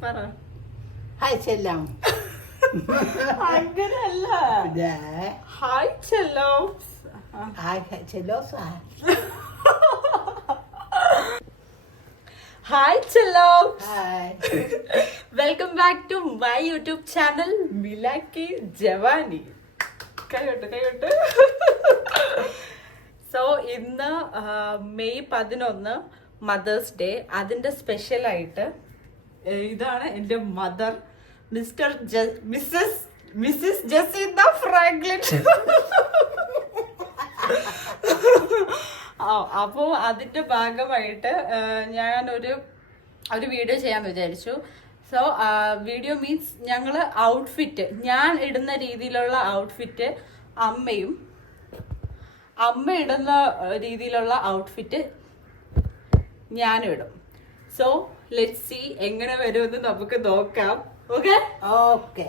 പറ. ഹായ് ചെല്ലാം. അങ്ങനല്ല. ഹായ് ചെല്ലോ. ഹായ് ചെല്ലോ. ഹായ് ചെല്ലോ. Hi. Welcome back to my YouTube channel മിലാക്കി ജവാനി. കൈകൊട്ട്. സോ ഇന്ന് മെയ് 11 മദേഴ്സ് ഡേ. അതിന്റെ സ്പെഷ്യൽ ആയിട്ട് ഇതാണ് എൻ്റെ മദർ മിസ്സിസ് ജസീന്ത ഫ്രാങ്ക്ലിൻ. അപ്പോൾ അതിന്റെ ഭാഗമായിട്ട് ഞാൻ ഒരു വീഡിയോ ചെയ്യാൻ വിചാരിച്ചു. സോ വീഡിയോ മീൻസ് ഞങ്ങൾ ഔട്ട്ഫിറ്റ്, ഞാൻ ഇടുന്ന രീതിയിലുള്ള ഔട്ട്ഫിറ്റ് അമ്മ ഇടുന്ന രീതിയിലുള്ള ഔട്ട്ഫിറ്റ് ഞാനും ഇടും. സോ ലെറ്റ്സ് സീ എങ്ങനെ വരുമെന്ന് നമുക്ക് നോക്കാം. Okay.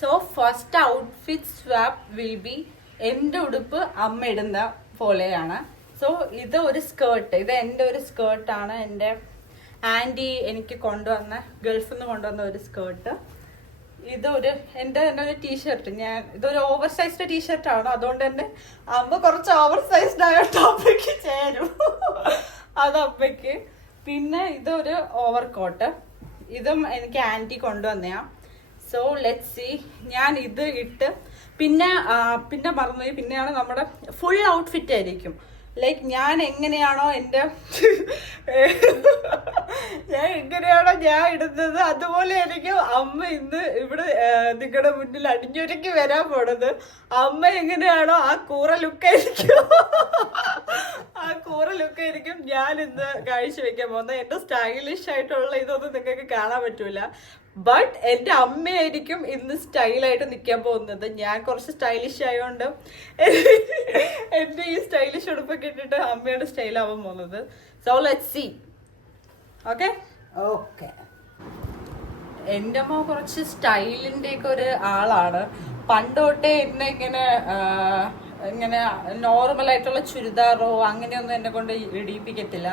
So first outfit swap will be എൻ്റെ ഉടുപ്പ് അമ്മ ഇടുന്ന പോലെയാണ്. സോ ഇത് ഒരു സ്കേർട്ട്, ഇത് എൻ്റെ ഒരു സ്കേർട്ടാണ്. എൻ്റെ ആൻറ്റി എനിക്ക് ഗൾഫിൽ നിന്ന് കൊണ്ടുവന്ന ഒരു സ്കേർട്ട്. ഇതൊരു എൻ്റെ തന്നെ ഒരു ടീഷർട്ട്. ഇതൊരു ഓവർ സൈസ്ഡ് ടീഷർട്ടാണ്. അതുകൊണ്ട് തന്നെ അമ്മ കുറച്ച് ഓവർ സൈസ്ഡ് ആയിട്ട് അമ്മയ്ക്ക് ചേരും. അത് അമ്മയ്ക്ക്. പിന്നെ ഇതൊരു ഓവർ കോട്ട്, ഇതും എനിക്ക് ആൻറ്റി കൊണ്ടുവന്നയാ. So let's see. ഞാൻ ഇത് ഇട്ട് പിന്നെ മറന്നുപോയി. പിന്നെയാണ് നമ്മുടെ ഫുൾ ഔട്ട്ഫിറ്റ് ആയിരിക്കും. ലൈക്ക് ഞാൻ എങ്ങനെയാണോ ഞാൻ ഇടുന്നത് അതുപോലെ ആയിരിക്കും അമ്മ ഇന്ന് ഇവിടെ നിങ്ങളുടെ മുന്നിൽ അണിഞ്ഞൊരുക്കി വരാൻ പോണത്. അമ്മ എങ്ങനെയാണോ ആ കൂറ ലുക്കായിരിക്കും ഞാൻ ഇന്ന് കാഴ്ചവെക്കാൻ പോകുന്നത്. എന്റെ സ്റ്റൈലിഷ് ആയിട്ടുള്ള ഇതൊന്നും നിങ്ങൾക്ക് കാണാൻ പറ്റൂല. ബട്ട് എൻ്റെ അമ്മയായിരിക്കും ഇന്ന് സ്റ്റൈലായിട്ട് നിൽക്കാൻ പോകുന്നത്. ഞാൻ കുറച്ച് സ്റ്റൈലിഷ് ആയതുകൊണ്ട് എൻ്റെ ഈ സ്റ്റൈലിഷ് ഉടുപ്പൊക്കെ ഇട്ടിട്ട് അമ്മയുടെ സ്റ്റൈലാവാൻ പോകുന്നത്. So let's see. ഓക്കെ. എൻ്റെ അമ്മ കുറച്ച് സ്റ്റൈലിൻ്റെ ഒക്കെ ഒരു ആളാണ്. പണ്ടോട്ടേ എന്നെ ഇങ്ങനെ നോർമലായിട്ടുള്ള ചുരിദാറോ അങ്ങനെയൊന്നും എന്നെ കൊണ്ട് ഇടിയിപ്പിക്കത്തില്ല.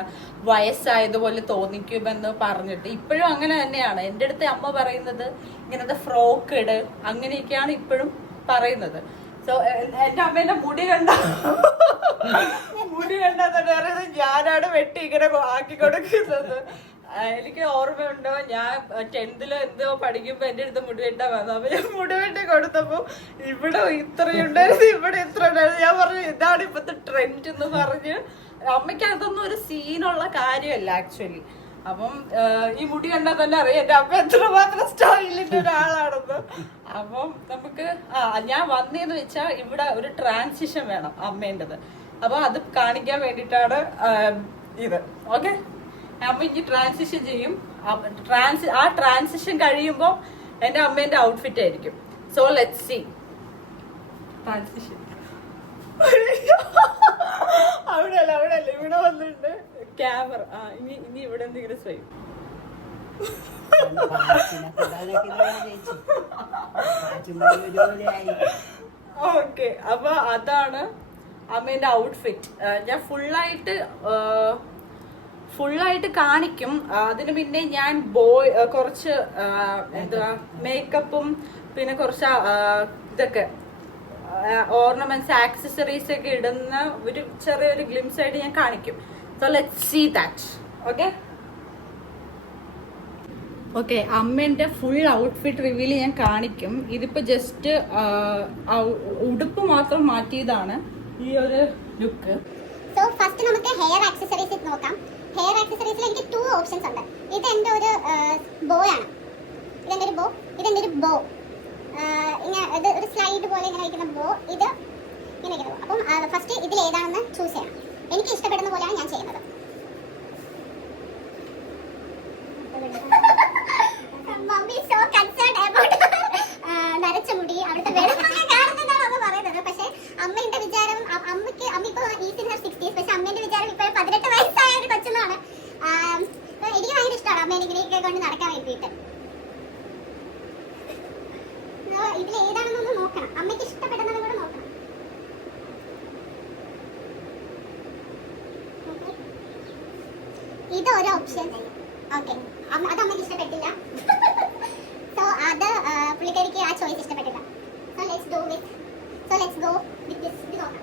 വയസ്സായതുപോലെ തോന്നിക്കുമെന്ന് പറഞ്ഞിട്ട് ഇപ്പോഴും അങ്ങനെ തന്നെയാണ്. എൻ്റെ അടുത്ത് അമ്മ പറയുന്നത് ഇങ്ങനത്തെ ഫ്രോക്ക് ഇട് അങ്ങനെയൊക്കെയാണ് ഇപ്പോഴും പറയുന്നത്. സോ എൻ്റെ അമ്മേന്റെ മുടി കണ്ടാൽ തന്നെ പറയുന്നത് ഞാനാണ് വെട്ടി ഇങ്ങനെ ആക്കി കൊടുക്കുന്നത്. എനിക്ക് ഓർമ്മയുണ്ടോ, ഞാൻ 10th എന്തോ പഠിക്കുമ്പോ എന്റെ അടുത്ത് മുടി വെട്ടാൻ വന്നു. അപ്പൊ ഞാൻ മുടി വെട്ടി കൊടുത്തപ്പോ ഇവിടെ ഇത്രയുണ്ടായിരുന്നു, ഇവിടെ ഇത്ര ഉണ്ടായിരുന്നു. ഞാൻ പറഞ്ഞു ഇതാണ് ഇപ്പത്തെ ട്രെൻഡ് എന്ന് പറഞ്ഞ്. അമ്മയ്ക്ക് അതൊന്നും ഒരു സീനുള്ള കാര്യമല്ല ആക്ച്വലി. അപ്പം ഈ മുടി കണ്ടാൽ തന്നെ അറിയാം എന്റെ അമ്മ എത്രമാത്രം സ്റ്റൈലിന്റെ ഒരാളാണെന്ന്. അപ്പം നമുക്ക് ഞാൻ വന്നേന്ന് വെച്ചാൽ ഇവിടെ ഒരു ട്രാൻസിഷൻ വേണം അമ്മേൻ്റെത്. അപ്പൊ അത് കാണിക്കാൻ വേണ്ടിയിട്ടാണ് ഇത്. ഓക്കെ. അമ്മ ഇനി ട്രാൻസിഷൻ ചെയ്യും. ആ ട്രാൻസിഷൻ കഴിയുമ്പോൾ എൻ്റെ അമ്മേന്റെ ഔട്ട്ഫിറ്റ് ആയിരിക്കും. So let's see. ട്രാൻസിഷൻ അവിടെയല്ല ഇവിടെ വന്നിട്ടുണ്ട് ക്യാമറ. ഇനി ഇവിടെ എന്തെങ്കിലും ചെയ്യും. ഓക്കെ. അപ്പൊ അതാണ് അമ്മേന്റെ ഔട്ട്ഫിറ്റ്. ഞാൻ ഫുള്ളായിട്ട് കാണിക്കും. അതിന് പിന്നെ ഞാൻ കുറച്ച് മേക്കപ്പും പിന്നെ കുറച്ച് ഇതൊക്കെ ഓർണമെന്റ്സ് ആക്സസറീസ് ഒക്കെ ഇടുന്ന ഒരു ചെറിയൊരു ഗ്ലിംസ് ആയിട്ട് ഞാൻ കാണിക്കും. So let's see that. Okay. അമ്മേന്റെ ഫുൾ ഔട്ട്ഫിറ്റ് റിവീൽ ഞാൻ കാണിക്കും. ഇതിപ്പോ ജസ്റ്റ് ഉടുപ്പ് മാത്രം മാറ്റിയതാണ് ഈ ഒരു ലുക്ക്. സോ ഫസ്റ്റ് നമുക്ക് ഹെയർ ആക്സസറീസ് നോക്കാം. ഹെയർ ആക്സസറീസിൽ എനിക്ക് 2 ഓപ്ഷൻസ് ഉണ്ട്. ഇത് എൻ്റെ ഒരു ബോ ആണ്. ഇതെൻ്റെ ഒരു ബോ. ഇങ്ങനെ ഇത് ഒരു സ്ലൈഡ് പോലെ ഇങ്ങനെ വയ്ക്കുന്ന ബോ. ഇത് ഇങ്ങനെ വയ്ക്കുന്ന ബോ. അപ്പം ഫസ്റ്റ് ഇതിൽ ഏതാണെന്ന് ചൂസ് ചെയ്യണം. എനിക്ക് ഇഷ്ടപ്പെടുന്ന പോലെയാണ് ഞാൻ ചെയ്യുന്നത്. മമ്മി സോ കൺസേൺഡ് അബൌട്ട് നരച്ച മുടി, അവിടുത്തെ വെളുപ്പൊക്കെ കാണുന്നതാണ് അമ്മ പറയുന്നത്. പക്ഷെ അമ്മയുടെ വിചാരം, അമ്മ ഇപ്പൊ ഈസ് ഇൻ ഹർ 60s. പക്ഷെ അമ്മേന്റെ വിചാരം ഇപ്പൊ 18 വയസ്സായ ഒരു കൊച്ചെന്നാണ്. എനിക്ക് ഭയങ്കര ഇഷ്ടമാണ് അമ്മ ഇങ്ങനെയൊക്കെ കൊണ്ട് നടക്കാൻ വേണ്ടിയിട്ട്. ഇതിൽ ഏതാണെന്നൊന്ന് നോക്കണം. അമ്മയ്ക്ക് ഇഷ്ടപ്പെടുന്നത് കൂടെ നോക്കണം. ഇത് ഒരു ഓപ്ഷൻ. ഓക്കെ, അത് അമ്മയ്ക്ക് ഇഷ്ടപ്പെട്ടില്ല. സോ അത് പുള്ളിക്കാരിക്ക് ആ ചോയ്സ് ഇഷ്ടപ്പെട്ടില്ല. So let's go with this. ഇത് നോക്കാം.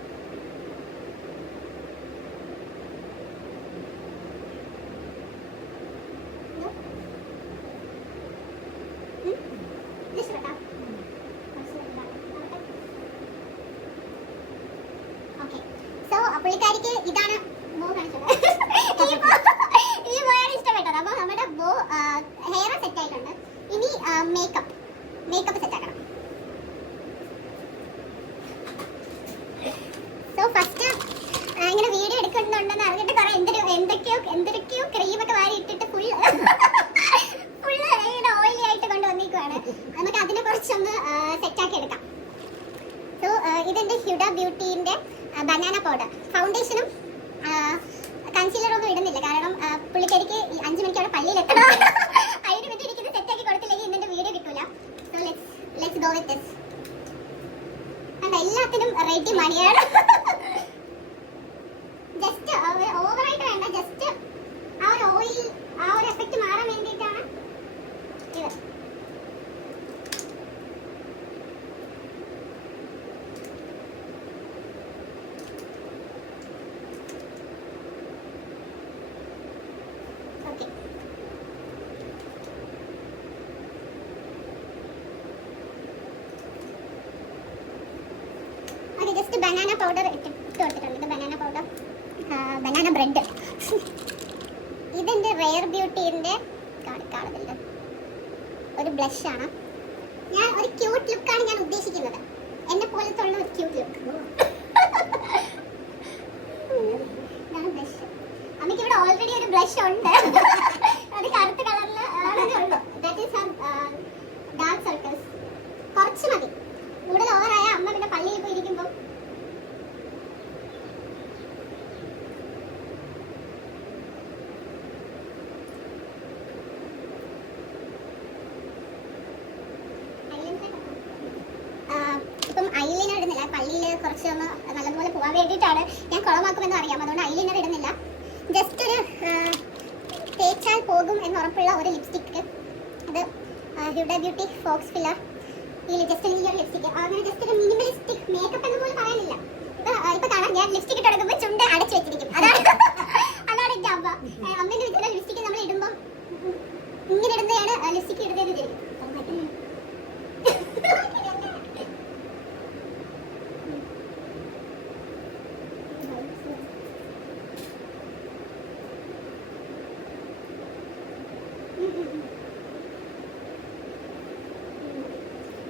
പുള്ളിക്കാരിക്ക് ഇതാണ് ബോ കാണിച്ചത്. ഈ ബോയാണ് ഇഷ്ടപ്പെട്ടത്. അപ്പൊ നമ്മുടെ ബോ ഹെയർ സെറ്റ് ആയിട്ടുണ്ട്. ഇനി മേക്കപ്പ് സെറ്റ് ആക്കണം. സോ ഫസ്റ്റ് ഇങ്ങനെ വീഡിയോ എടുക്കുന്നുണ്ടെന്ന് അറിഞ്ഞിട്ട് കുറെ എന്തൊക്കെയോ ക്രീമൊക്കെ വാരി ഇട്ടിട്ട് ഫുൾ ഓയിലി ആയിട്ട് കൊണ്ടുവന്നിരിക്കുവാണ്. നമുക്ക് അതിനെ കുറച്ചൊന്ന് സെറ്റാക്കി എടുക്കാം. സോ ഇതെന്റെ ഹ്യൂഡ ബ്യൂട്ടീന്റെ ബനാന പൗഡർ. ഫൗണ്ടേഷനും കൺസീലർ ഒന്നും ഇടുന്നില്ല, കാരണം പുള്ളിക്കാരിക്ക് 5 മണിക്ക് അവിടെ പള്ളിയിൽ എത്തണം. അതിന് വേണ്ടി എനിക്കിത് സെറ്റാക്കി കൊടുത്തില്ലെങ്കിൽ ഇന്നെ വീഡിയോ കിട്ടൂല. So let's go with this. എല്ലാത്തിനും റേറ്റി മണിയാണ്. ജസ്റ്റ് ഓവറായിട്ട് വേണ്ട, ജസ്റ്റ് ആ ഒരു ഓയിൽ, ആ ഒരു എഫക്റ്റ് മാറാൻ വേണ്ടിയിട്ടാണ് ഇത്. ജസ്റ്റ് ബനാന പൗഡർ ഇട്ട് കൊടുത്തിട്ടുണ്ട്. ഇത് ബനാന പൗഡർ, ബനാന ബ്രെഡ്. ഇതെന്റെ റെയർ ബ്യൂട്ടീന്റെ കാണുന്നില്ല, ഒരു ബ്ലഷ് ആണ്. ഞാൻ ഒരു ക്യൂട്ട് ലുക്കാണ് ഞാൻ ഉദ്ദേശിക്കുന്നത്, എന്നെ പോലത്തെ ഉള്ള ഒരു ക്യൂട്ട് ലുക്ക്. ബ്ലഷ് അമ്മയ്ക്ക് ഇവിടെ ഓൾറെഡി ഒരു ബ്ലഷ് ഉണ്ട്. അത് കറുത്ത കളറിൽ ഉള്ളൂ. That is dark circles. കുറച്ച് മതി, കൂടുതൽ ഓവറായ അമ്മ പിന്നെ പള്ളിയിൽ പോയിരിക്കുമ്പോൾ ഇപ്പം ഐലൈനർ ഇടുന്നില്ല. പള്ളിയിൽ കുറച്ച് ഒന്ന് നല്ലതുപോലെ പോകാൻ വേണ്ടിയിട്ടാണ്. ഞാൻ കുളമാക്കുമെന്ന് അറിയാം, അതുകൊണ്ട് ഐലൈനർ ഇടുന്നില്ല. ജസ്റ്റ് ഒരു തേച്ചാൽ പോകും എന്നുറപ്പുള്ള ഒരു ലിപ്സ്റ്റിക്ക്. അത് ഹ്യൂഡ ബ്യൂട്ടി ഫോക്സ് ഫില്ലർ. ഈ ജസ്റ്റ് ഈ ഒരു ലിപ്സ്റ്റിക്ക് അങ്ങനെ ജസ്റ്റ് ഒരു മിനിമലിസ്റ്റിക് മേക്കപ്പ് എന്ന് പോലും പറയാനില്ല. ഇപ്പൊ കാണാം, ഞാൻ ലിപ്സ്റ്റിക് ഇട്ട് കൊടുക്കുമ്പോൾ ചുണ്ട് അടച്ചു വെച്ചിരിക്കും. അതാണ് എന്റെ അമ്മ. അമ്മേന്റെ വീട്ടിലെ ലിപ്സ്റ്റിക്ക് നമ്മൾ ഇടുമ്പോൾ ഇങ്ങനെ ഇടുന്നതാണ് ലിപ്സ്റ്റിക്ക് ഇടുന്നതെന്ന് തരും.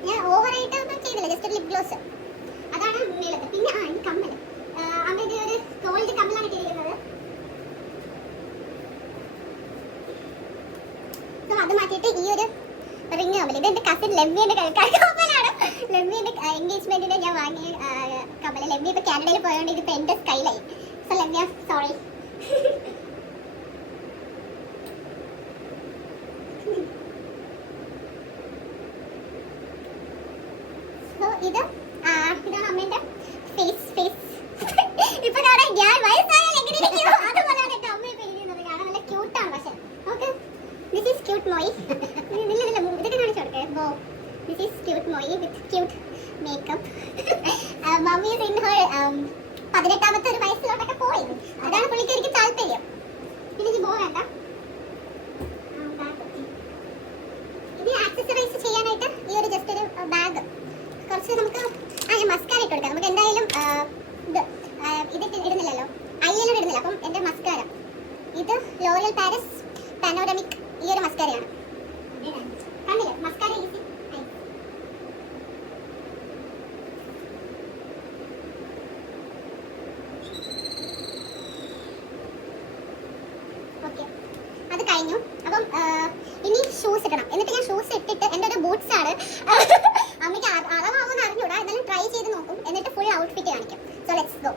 ഞാൻ ഓവറായിട്ട് ഒന്നും ചെയ്തില്ല, ജസ്റ്റ് ഒരു ലിപ് ഗ്ലോസ്. അതാണ് മേലത്തെ. പിന്നെ ഈ കമ്മൽ, അമ്മയുടെ ഒരു ഗോൾഡ് കമ്മലാണ് ഇട്ടിരിക്കുന്നത്. അത് മാറ്റിയിട്ട് ഈ ഒരു റിംഗ് കമ്മൽ, ഇത് എന്റെ കസിൻ ലെമ്മിയുടെ കമ്മലാണ്. ലെമ്മിയുടെ എൻഗേജ്മെന്റിന് ഞാൻ വാങ്ങിയ കമ്മൽ. ലെമ്മി ഇപ്പൊ കാനഡയിൽ പോയതുകൊണ്ട് ഇതിപ്പോ എന്റെ സ്റ്റൈലായി. So ലെമ്മിയ sorry. ഇതാണ് അമ്മേന്റെ ഫേസ്. ഇപ്പൊ കാണാൻ ഞാൻ വയസ്സായാൽ എങ്ങനെ ഇരിക്കും അതുപോലെയാണ് എന്റെ അമ്മ ഇപ്പൊ ഇരിക്കുന്നത്. കാണാൻ നല്ല ക്യൂട്ടാണ്. പക്ഷെ ഓക്കെ, ദിസ് ഈസ് ക്യൂട്ട് മോയി. ഇതൊക്കെ കാണിച്ചു കൊടുക്കേ. ബോ, ദിസ് ഈസ് ക്യൂട്ട് മോയി with cute makeup. Mummy is in her 18ാമത്തെ ഒരു വയസ്സിലോട്ടൊക്കെ പോയി. അതാണ് പുള്ളിക്കാരിക്ക് താല്പര്യം. പിന്നെ ബോ വേണ്ട. ഇത് ആക്സസറൈസ് ചെയ്യാനായിട്ട് ഈ ഒരു ജസ്റ്റ് ഒരു ബാഗ് കുറച്ച് നമുക്ക് മസ്കാര ഇട്ട് കൊടുക്കാം. നമുക്ക് എന്തായാലും ഇത് ഇടുന്നില്ലല്ലോ, ഐലൈനർ ഇടുന്നില്ല. അപ്പം എൻ്റെ മസ്കാര ഇത് ലോറിയൽ പാരിസ് പാനോരമിക് ഈ ഒരു മസ്കാരയാണ്. കണ്ടില്ലേ, മസ്കാര ഈസി. ഓക്കെ, അത് കഴിഞ്ഞു. അപ്പം ഇനി ഷൂസ് ഇടണം. എന്നിട്ട് ഞാൻ ഷൂസ് ഇട്ടിട്ട് എൻ്റെ ഒരു ബൂട്ട്സ് ആണ്. അമ്മയ്ക്ക് അളവാകുമെന്ന് അറിഞ്ഞൂടാ, എന്നാലും ട്രൈ ചെയ്ത് നോക്കും. എന്നിട്ട് ഫുൾ ഔട്ട്ഫിറ്റ് കാണിക്കും. So let's go.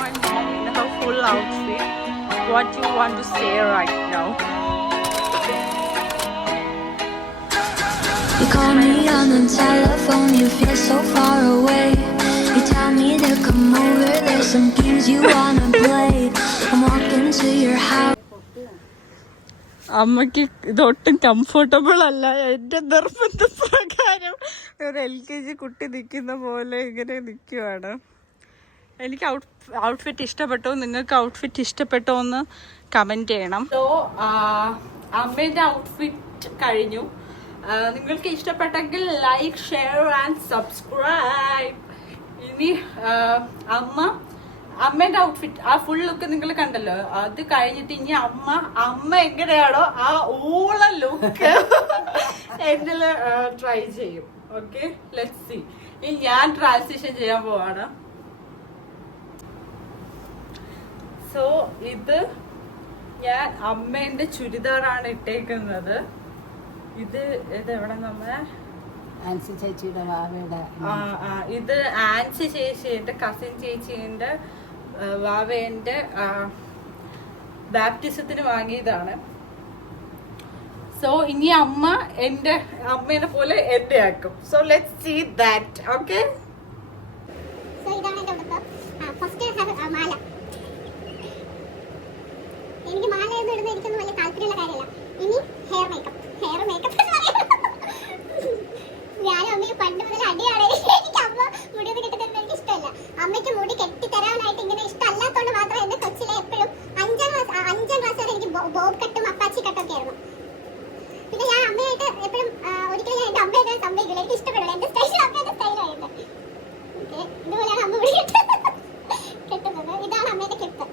My mom in her full outfit. What do you want to say right now? You call me on the telephone, you feel so far away. You tell me to come over, there's some games you wanna play. I'm walking to your house. അമ്മയ്ക്ക് ഇതൊട്ടും comfortable അല്ല. എൻ്റെ നിർബന്ധപ്രകാരം ഒരു LKG കുട്ടി നിൽക്കുന്ന പോലെ ഇങ്ങനെ നിൽക്കുവാണ്. എനിക്ക് ഔട്ട്ഫിറ്റ് ഇഷ്ടപ്പെട്ടോ? നിങ്ങൾക്ക് ഔട്ട്ഫിറ്റ് ഇഷ്ടപ്പെട്ടോ എന്ന് കമൻറ്റ് ചെയ്യണം. സോ അമ്മേൻ്റെ ഔട്ട്ഫിറ്റ് കഴിഞ്ഞു. നിങ്ങൾക്ക് ഇഷ്ടപ്പെട്ടെങ്കിൽ ലൈക്ക്, ഷെയർ ആൻഡ് സബ്സ്ക്രൈബ്. ഇനി അമ്മേൻ്റെ ഔട്ട്ഫിറ്റ് ആ ഫുൾ ലുക്ക് നിങ്ങൾ കണ്ടല്ലോ. അത് കഴിഞ്ഞിട്ട് ഇനി അമ്മ എങ്ങനെയാണോ ആ ഊള ലുക്ക് എൻ്റെ ട്രൈ ചെയ്യും. Okay, let's see. ഇനി ഞാൻ ട്രാൻസിഷൻ ചെയ്യാൻ പോവാണ്. സോ ഇത് ഞാൻ അമ്മേൻ്റെ ചുരിദാറാണ് ഇട്ടേക്കുന്നത്. ഇത് എവിടെ നമ്മ ആൻസി ചേച്ചിയുടെ വാവയുടെ ഇത് ആൻസി ചേച്ചിയുടെ കസിൻ ചേച്ചിന്റെ വാവേന്റെ ബാപ്റ്റിസത്തിന് വാങ്ങിയതാണ്. സോ ഇനി അമ്മ എന്റെ അമ്മേനെ പോലെ എന്റെ ആക്കും. So let's see that. Okay, so ഇതാണ് എൻ്റെ ഉടുപ്പ്. ഫസ്റ്റ് മാല. എനിക്ക് മാലയൊന്നും ഇടുന്ന എനിക്കൊന്നും വലിയ താല്പര്യമുള്ള കാര്യമല്ല. ഇനി ഹെയർ മേക്കപ്പ് ഞാനും അമ്മയ്ക്ക് പണ്ട് മുതൽ അടിയാണ്. എനിക്ക് അമ്മ മുടിയൊന്നും കെട്ടിത്തരുന്നത് എനിക്ക് ഇഷ്ടമല്ല. അമ്മയ്ക്ക് മുടി കെട്ടിത്തരാനായിട്ട് ഇങ്ങനെ ഇഷ്ടമല്ലാത്തതുകൊണ്ട് മാത്രം എന്റെ കൊച്ചിലെ എപ്പോഴും 5ാം ക്ലാസ് വരെ എനിക്ക് ബോബ് കട്ടും അപ്പാച്ചി കട്ടും ഒക്കെ ആയിരുന്നു. പിന്നെ ഞാൻ അമ്മയായിട്ട് എപ്പോഴും ഒരിക്കലും ഞാൻ എന്റെ അമ്മയെ സമ്മതിക്കില്ല. എനിക്ക് ഇഷ്ടപ്പെടില്ല. എന്റെ സ്റ്റൈൽ അമ്മയുടെ സ്റ്റൈലായിട്ട്. ഓക്കെ, ഇതുപോലെയാണ് അമ്മ മുടി കെട്ടുന്നത്. ഇതാണ് അമ്മയുടെ കെട്ട്.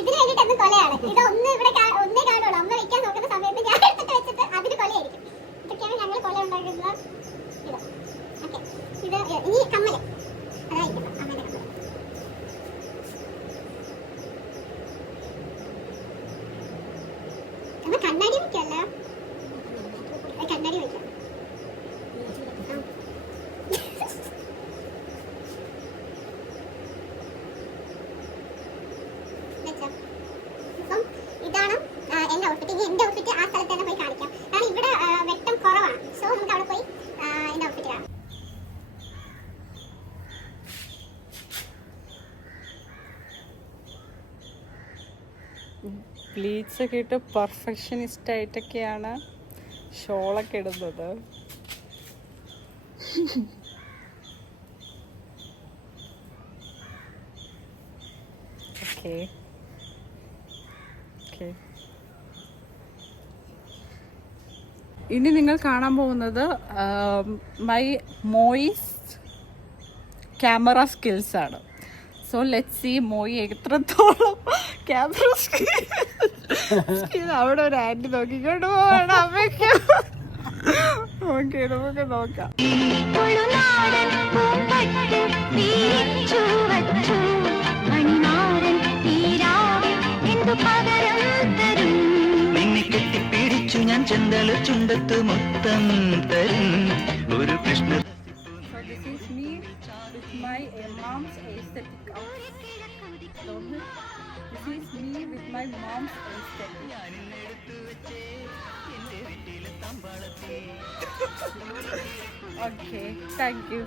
ഇതിന് വേണ്ടിയിട്ട് എന്ന് കൊലയാണ്. ഇത് ഒന്നേ കാണുള്ളൂ. അമ്മ വെക്കാൻ നോക്കുന്ന സമയത്ത് ഞാൻ എടുത്തിട്ട് വെച്ചിട്ട് അതിന് കൊലയായിരിക്കും. ഇതൊക്കെയാണ് ഞങ്ങൾ കൊല ഉണ്ടാക്കുന്നത്. ഇത് ഇനി കമ്മല്. അതായിരിക്കും അമ്മയുടെ കമ്മല്. അമ്മ കണ്ണാടി വെക്കല്ല, കണ്ണാടി വെക്കാം. അപ്പം ഇതാണ് എൻ്റെ ഔട്ട്ഫിറ്റ്. ഇനി എൻ്റെ ഔട്ട്ഫിറ്റ് ആ സ്ഥലത്ത് തന്നെ പോയി കാണിക്കാം. കാരണം ഇവിടെ വെട്ടം കുറവാണ്. സോ നമുക്ക് അവിടെ പോയി എൻ്റെ ഔട്ട്ഫിറ്റ് കാണാം. പ്ലീറ്റ്സ് ഒക്കെ ഇട്ട് പെർഫെക്ഷനിസ്റ്റ് ആയിട്ടൊക്കെയാണ് ഷോളൊക്കെ ഇടുന്നത്. ഓക്കെ ഓക്കെ, ഇനി നിങ്ങൾ കാണാൻ പോകുന്നത് മൈ മോയിസ് ക്യാമറ സ്കിൽസ് ആണ്. സോ ലെറ്റ്സ് സീ മോയി എത്രത്തോളം ക്യാമറ സ്കിൽ. അവിടെ ഒരു ആൻറ്റി നോക്കിക്കൊണ്ട് പോവാണ് അമ്മയ്ക്ക്. ഓക്കെ, നമുക്ക് നോക്കാം. നിന്നെ കെട്ടിപ്പിടിച്ചു ഞാൻ ചെന്തല ചുണ്ടത്ത് മൊത്തം തരും ഒരു Krishna. My mom's aesthetic outfit. This is me with my mom's aesthetic. Okay, thank you.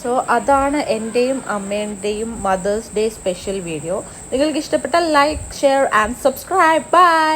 So അതാണ് എൻ്റെയും അമ്മേൻ്റെയും മദേഴ്സ് ഡേ സ്പെഷ്യൽ വീഡിയോ. നിങ്ങൾക്ക് ഇഷ്ടപ്പെട്ടാൽ like, share and subscribe. By.